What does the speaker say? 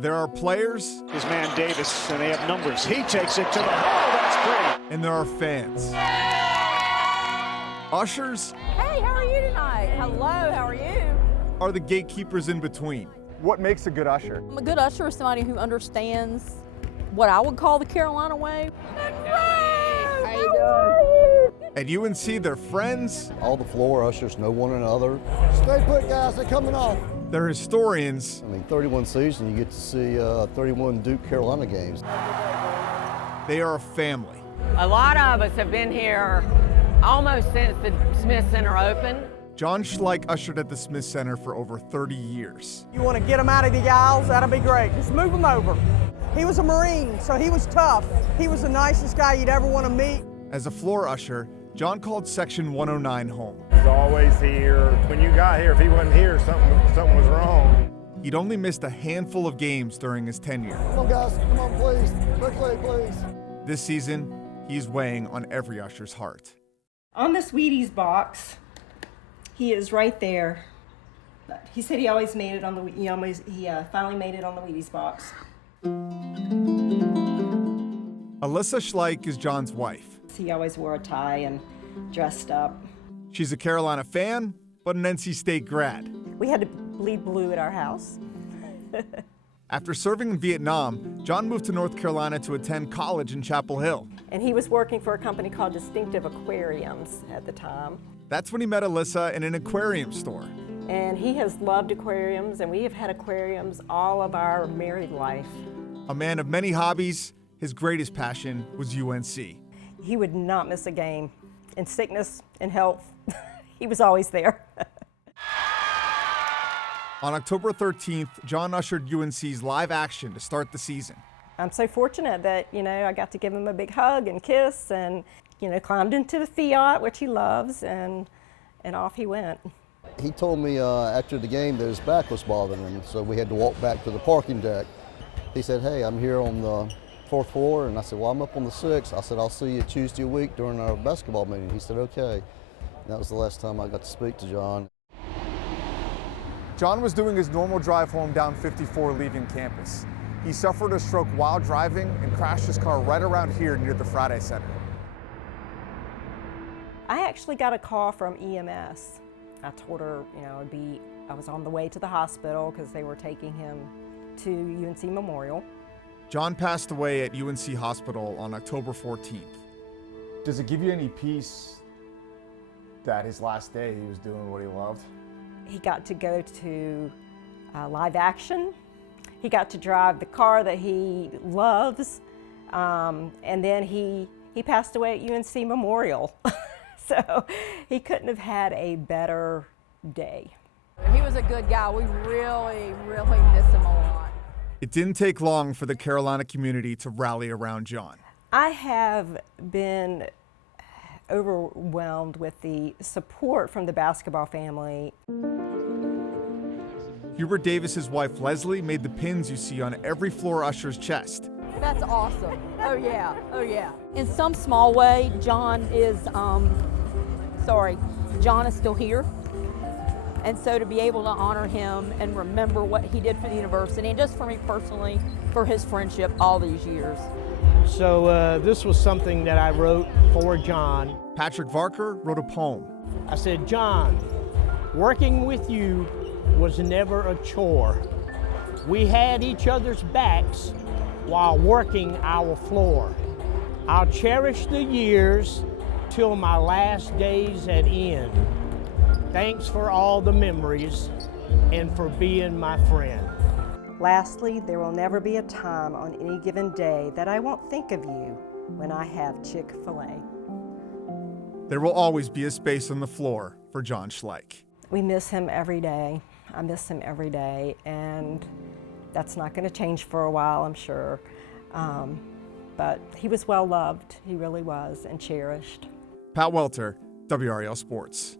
There are players. His man Davis, and they have numbers. He takes it to the hole. That's great. And there are fans. Ushers. Hey, how are you tonight? Hello, how are you? Are the gatekeepers in between. What makes a good usher? A good usher is somebody who understands what I would call the Carolina way. How you doing? At UNC, they're friends. All the floor ushers know one another. Stay put, guys, they're coming off. They're historians. 31 seasons, you get to see 31 Duke Carolina games. They are a family. A lot of us have been here almost since the Smith Center opened. John Schleich ushered at the Smith Center for over 30 years. You want to get him out of the aisles, that'll be great. Just move him over. He was a Marine, so he was tough. He was the nicest guy you'd ever want to meet. As a floor usher, John called Section 109 home. He's always here. When you got here, if he wasn't here, something was wrong. He'd only missed a handful of games during his tenure. Come on, guys, come on, please. Quickly, please. This season, he's weighing on every usher's heart. On the Sweeties box, he is right there. He said he always made it on the, he finally made it on the Wheaties box. Alyssa Schleich is John's wife. He always wore a tie and dressed up. She's a Carolina fan, but an NC State grad. We had to bleed blue at our house. After serving in Vietnam, John moved to North Carolina to attend college in Chapel Hill. And he was working for a company called Distinctive Aquariums at the time. That's when he met Alyssa in an aquarium store. And he has loved aquariums, and we have had aquariums all of our married life. A man of many hobbies, his greatest passion was UNC. He would not miss a game. In sickness, in health, he was always there. On October 13th, John ushered UNC's live action to start the season. I'm so fortunate that, I got to give him a big hug and kiss and, climbed into the Fiat, which he loves, and off he went. He told me after the game that his back was bothering him, so we had to walk back to the parking deck. He said, hey, I'm here on the 4th floor, and I said, well, I'm up on the 6th. I said, I'll see you Tuesday a week during our basketball meeting. He said, okay. And that was the last time I got to speak to John. John was doing his normal drive home down 54 leaving campus. He suffered a stroke while driving and crashed his car right around here near the Friday Center. I actually got a call from EMS. I told her, I was on the way to the hospital because they were taking him to UNC Memorial. John passed away at UNC Hospital on October 14th. Does it give you any peace that his last day he was doing what he loved? He got to go to live action. He got to drive the car that he loves. And then he passed away at UNC Memorial. So he couldn't have had a better day. He was a good guy. We really, really miss him a lot. It didn't take long for the Carolina community to rally around John. I have been overwhelmed with the support from the basketball family. Hubert Davis's wife Leslie made the pins you see on every floor usher's chest. That's awesome. Oh yeah, oh yeah. In some small way, John is still here. And so to be able to honor him and remember what he did for the university, and just for me personally, for his friendship all these years. So this was something that I wrote for John. Patrick Varker wrote a poem. I said, John, working with you was never a chore. We had each other's backs while working our floor. I'll cherish the years till my last days at end. Thanks for all the memories and for being my friend. Lastly, there will never be a time on any given day that I won't think of you when I have Chick-fil-A. There will always be a space on the floor for John Schleich. We miss him every day. I miss him every day, and that's not going to change for a while, I'm sure. But he was well loved. He really was, and cherished. Pat Welter, WRAL Sports.